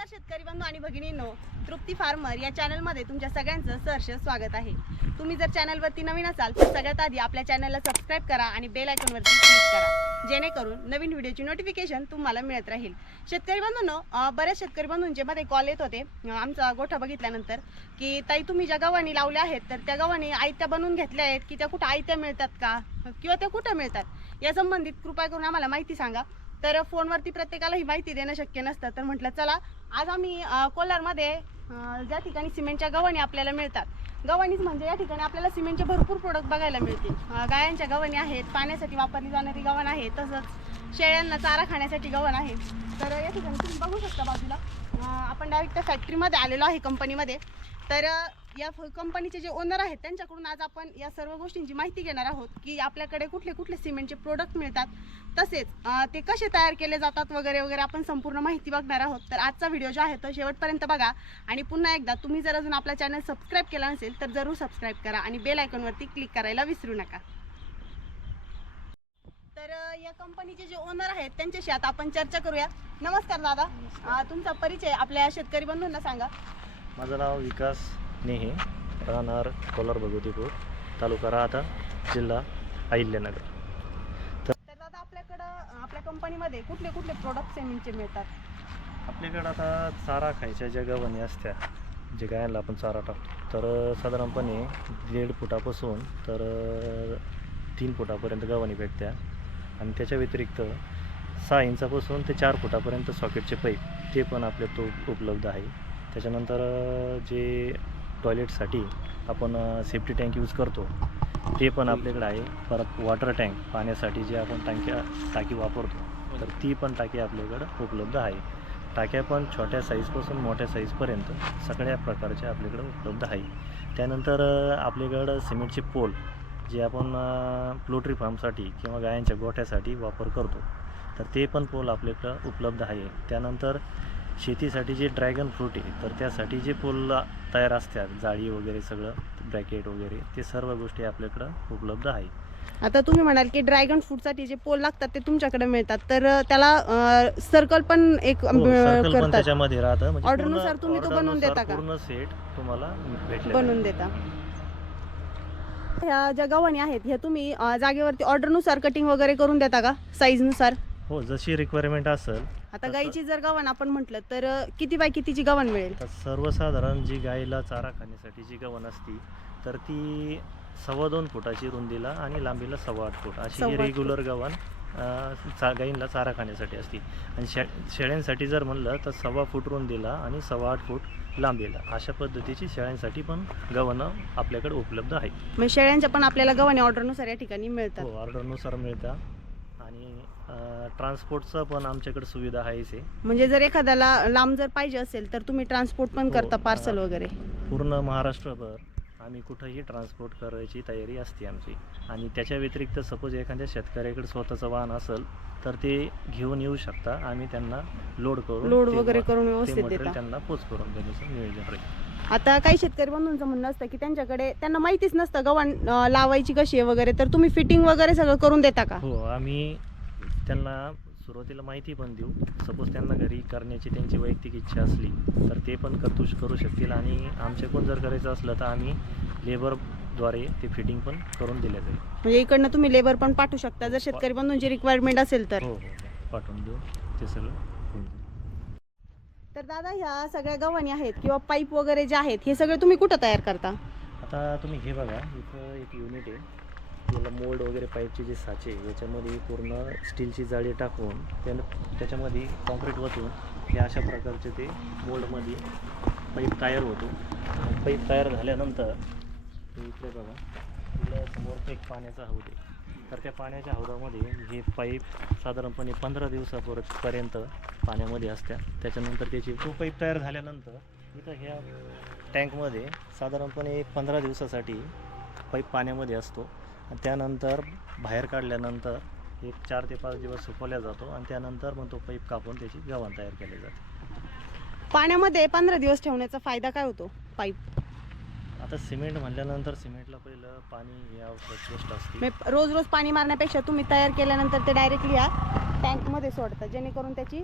नमस्कार शेतकरी बंधू आणि भगिनींनो तृप्ती फार्मर या चॅनलमध्ये तुमच्या सगळ्यांचं सहर्ष स्वागत आहे. तुम्ही जर चॅनलवरती नवीन असाल तर सगळ्यात आधी आपल्या चॅनलला सबस्क्राईब करा आणि बेल आयकॉनवरती क्लिक करा जेणेकरून नवीन व्हिडिओची नोटिफिकेशन तुम्हाला मिळत राहील. शेतकरी बंधूंनो बऱ्याच शेतकरी बंधूंचे मध्ये कॉल येत होते. आमचा गोठा बघितल्यानंतर की ताई तुम्ही ज्या गव्हाणी लावल्या आहेत तर त्या गव्हाणी आयत्या बनवून घेतल्या आहेत की त्या कुठं आयत्या मिळतात का? किंवा त्या कुठं मिळतात? या संबंधित कृपया करून आम्हाला माहिती सांगा. तर फोनवरती प्रत्येकाला ही माहिती देणं शक्य नसतं. तर म्हटलं चला आज आम्ही कोलारमध्ये ज्या ठिकाणी सिमेंटच्या गव्हाणी आपल्याला मिळतात. गव्हाणीच म्हणजे या ठिकाणी आपल्याला सिमेंटचे भरपूर प्रोडक्ट बघायला मिळतील. गायांच्या गव्हाणी आहेत पाण्यासाठी वापरली जाणारी गव्हाण आहे तसंच शेळ्यांना चारा खाण्यासाठी गव्हाण आहे. तर या ठिकाणी तुम्ही बघू शकता बाजूला. आपण डायरेक्ट त्या फॅक्टरीमध्ये आलेलो आहे कंपनीमध्ये तर या कंपनीचे जे ओनर आहेत त्यांच्याकडून आज आपण या सर्व गोष्टींची माहिती घेणार आहोत की आपल्याकडे कुठले कुठले सिमेंटचे प्रोडक्ट मिळतात. तसेच ते कसे तयार केले जातात वगैरे वगैरे आपण संपूर्ण माहिती बघणार आहोत. तर आजचा व्हिडिओ जो आहे तो शेवटपर्यंत बघा. आणि पुन्हा एकदा तुम्ही जर अजून आपला चॅनल सबस्क्राईब केला नसेल तर जरूर सबस्क्राईब करा आणि बेल आयकॉनवरती क्लिक करायला विसरू नका. तर या कंपनीचे जे ओनर आहेत त्यांच्याशी आता आपण चर्चा करूया. नमस्कार दादा. तुमचा परिचय आपल्या शेतकरी बंधूंना सांगा. माझं नाव विकास नेहे राहणार कोलार भगवतीपूर तालुका राहता जिल्हा अहिल्यानगर. तर दादा आपल्याकडं आपल्या कंपनीमध्ये कुठले कुठले प्रोडक्ट मिळतात? आपल्याकडं आता चारा खायच्या ज्या गव्हाणी असत्या जे गायांना आपण चारा टाकतो तर साधारणपणे दीड फुटापासून तर तीन फुटापर्यंत गव्हाणी भेटत्या. आणि त्याच्या व्यतिरिक्त सहा इंचापासून ते चार फुटापर्यंत सॉकेटचे पाईप ते पण आपल्या तो उपलब्ध आहे. त्याच्यानंतर जे टॉयलेटसाठी आपण सेफ्टी टँक यूज करतो. ते पण आपल्याकडे आहे. परत वॉटर टँक पाण्यासाठी जे आपण टाक्या टाकी वापरतो तर ती पण टाकी आपल्याकडं उपलब्ध आहे. टाक्या पण छोट्या साईजपासून मोठ्या साईजपर्यंत सगळ्या प्रकारच्या आपल्याकडं उपलब्ध आहे. त्यानंतर आपल्याकडं सिमेंटचे पोल जे आपण प्लोट्री फार्मसाठी किंवा गायांच्या गोठ्यासाठी वापर करतो. तर ते पण पोल आपल्याकडं उपलब्ध आहे. त्यानंतर शेतीसाठी जे ड्रॅगन फ्रूट आहे तर त्यासाठी जे पोल तयार असतात जाळी वगैरे सगळं ब्रॅकेट वगैरे ते सर्व गोष्टी आपल्याकडं उपलब्ध आहे आता तुम्ही म्हणाल की ड्रॅगन फ्रूटसाठी जे पोल लागतात ते तुमच्याकडे मिळतात. तर त्याला सर्कल पण एक हो, circle पण करतात. त्याच्यामध्ये राहतं. म्हणजे Order पूर्ण- नुसार तुम्ही तो order बनवून नुसार देता का? पूर्ण सेट तुम्हाला भेटले बनवून देता. ह्या ज्या गव्हाणी आहेत ह्या तुम्ही अं, जागेवरती ऑर्डरनुसार कटिंग वगैरे करून देता का? साईजनुसार हो जशी रिक्वायरमेंट असेल आता गाईची जर गव्हाण आपण म्हटलं तर किती बाय कितीची गव्हाण मिळेल? तर सर्वसाधारण जी गाईला चारा खाण्यासाठी जी गवण असती तर ती सव्वा दोन फुटाची रुंदीला आणि लांबीला सव्वा आठ फूट अशी सव्वा आठ रेग्युलर गव्हाण अं, चा गाईंना चारा खाण्यासाठी असती. आणि शे शेळ्यांसाठी जर म्हणलं तर सव्वा फूट रुंदीला आणि सव्वा आठ फूट लांबीला. अशा पद्धतीची शेळ्यांसाठी पण गव्हाणं आपल्याकडे उपलब्ध आहे मग शेळ्यांच्या पण आपल्याला गव्हाणी ऑर्डरनुसार या ठिकाणी मिळतात. हो ऑर्डरनुसार मिळतं आणि ट्रान्सपोर्टचं पण आमच्याकडे सुविधा आहेच आहे. म्हणजे जर एखाद्याला लांब जर पाहिजे असेल तर तुम्ही ट्रान्सपोर्ट पण हो, करता पार्सल अं, वगैरे? पूर्ण महाराष्ट्रभर आम्ही कुठंही ट्रान्सपोर्ट करायची तयारी असते आमची. आणि त्याच्या व्यतिरिक्त सपोज एखाद्या शेतकऱ्याकडे स्वतःचं वाहन असेल तर ते घेऊन येऊ शकता. आम्ही त्यांना लोड करून लोड ते वगैरे मा- करून ते व्यवस्थित देता. त्यांना पोच करून देण्याचं नियोजन राहील. आता काही शेतकरी बंधूंचं म्हणणं असतं की त्यांच्याकडे त्यांना माहितीच नसतं गव्हाण अं, लावायची कशी आहे वगैरे. तर तुम्ही फिटिंग वगैरे सगळं करून देता का? हो आम्ही त्यांना सुरुवातीला माहिती पण देऊ. सपोज त्यांना घरी करण्याची त्यांची वैयक्तिक इच्छा असली तर ते पण करू करू शकतील. आणि आमच्याकडून जर करायचं असलं तर आम्ही लेबरद्वारे ते फिटिंग पण करून दिल्या जाईल. म्हणजे इकडनं तुम्ही लेबर पण पाठवू शकता. जर शेतकरी बंधूंची रिक्वायरमेंट असेल तर. हो हो हो. पाठवून देऊ. ते सगळं. तर दादा ह्या सगळ्या गव्हाणी आहेत किंवा पाईप वगैरे जे आहेत हे सगळे तुम्ही कुठं तयार करता? आता तुम्ही हे बघा इथं एक युनिट आहे. याला मोल्ड वगैरे पाईपचे जे साचे याच्यामध्ये पूर्ण स्टीलची जाळी टाकून त्यानं त्याच्यामध्ये कॉन्क्रीट वतून हे अशा प्रकारचे ते मोल्डमध्ये पाईप तयार होतो. पाईप तयार झाल्यानंतर इकडे बघा. इकडे समोर एक पाण्याचा हौद आहे. तर त्या पाण्याच्या हौदामध्ये हे पाईप साधारणपणे पंधरा दिवसापर्यंत पाण्यामध्ये असत्या. त्याच्यानंतर त्याची तो पाईप तयार झाल्यानंतर इथं ह्या टँकमध्ये साधारणपणे एक पंधरा दिवसासाठी पाईप पाण्यामध्ये असतो. आणि त्यानंतर बाहेर काढल्यानंतर एक चार ते पाच दिवस सुकवल्या जातो आणि त्यानंतर मग तो पाईप कापून त्याची गव्हाण तयार केली जाते. पाण्यामध्ये पंधरा दिवस ठेवण्याचा फायदा काय होतो? पाईप आता सिमेंट म्हणल्यानंतर सिमेंटला पहिलं पाणी ही आवश्यक गोष्ट असते रोज रोज पाणी मारण्यापेक्षा तुम्ही तयार केल्यानंतर ते डायरेक्टली या. टँकमध्ये सोडतं जेणेकरून त्याची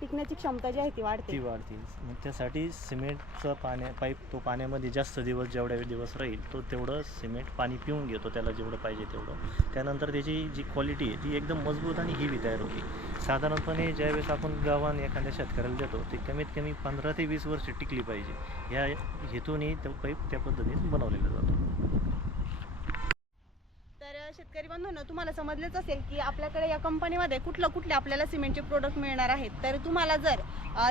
टिकण्याची क्षमता जी आहे ती ती वाढते. मग त्यासाठी सिमेंटचं पाण्या पाईप तो पाण्यामध्ये जास्त दिवस जेवढ्या दिवस राहील तो तेवढं सिमेंट पाणी पिऊन घेतो त्याला जेवढं पाहिजे तेवढं. त्यानंतर त्याची जी क्वालिटी आहे ती एकदम मजबूत आणि हेवी तयार होती. साधारणपणे ज्यावेळेस आपण गावान एखाद्या शेतकऱ्याला देतो ते कमीत कमी पंधरा ते वीस वर्ष टिकली पाहिजे. या हेतूने तो पाईप त्या पद्धतीने बनवलेला जातो. शेतकरी बंधूंनो तुम्हाला समजलेच असेल की आपल्याकडे या कंपनीमध्ये कुठलं कुठले आपल्याला सिमेंटचे प्रोडक्ट मिळणार आहेत. तर तुम्हाला जर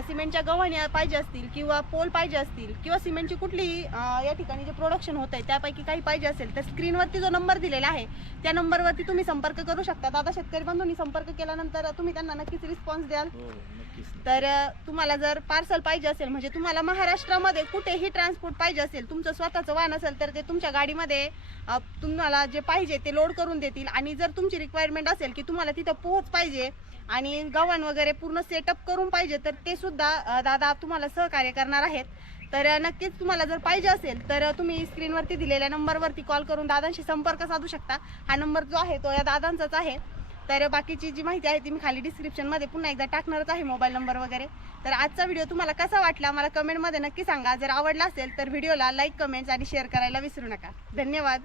सिमेंटच्या गव्हाण्या पाहिजे असतील किंवा पोल पाहिजे असतील किंवा सिमेंटची कुठलीही या ठिकाणी जे प्रोडक्शन होत आहे त्यापैकी काही पाहिजे असेल तर स्क्रीनवरती जो नंबर दिलेला आहे त्या नंबरवरती तुम्ही संपर्क करू शकता. आता शेतकरी बंधूंनी संपर्क केल्यानंतर तुम्ही त्यांना नक्कीच रिस्पॉन्स द्याल. हो, हो, तर तुम्हाला जर पार्सल पाहिजे असेल म्हणजे तुम्हाला महाराष्ट्रामध्ये कुठेही ट्रान्सपोर्ट पाहिजे असेल तुमचं स्वतःचं वाहन असेल तर ते तुमच्या गाडीमध्ये तुम्हाला जे पाहिजे ते लोड करून देतील. आणि जर तुमची रिक्वायरमेंट असेल की तुम्हाला तिथं पोहोच पाहिजे आणि गव्हाण वगैरे पूर्ण सेटअप करून पाहिजे तर ते सुद्धा दादा तुम्हाला सहकार्य करणार आहेत. तर नक्कीच तुम्हाला जर पाहिजे असेल तर तुम्ही स्क्रीनवरती दिलेल्या नंबरवरती कॉल करून दादांशी संपर्क साधू शकता. हा नंबर जो आहे तो या दादांचाच आहे. तर बाकीची जी माहिती आहे ती मी खाली डिस्क्रिप्शनमध्ये पुन्हा एकदा टाकणारच आहे मोबाईल नंबर वगैरे. तर आजचा व्हिडिओ तुम्हाला कसा वाटला मला कमेंटमध्ये नक्की सांगा. जर आवडला असेल तर व्हिडिओला लाईक कमेंट्स आणि शेअर करायला विसरू नका. धन्यवाद.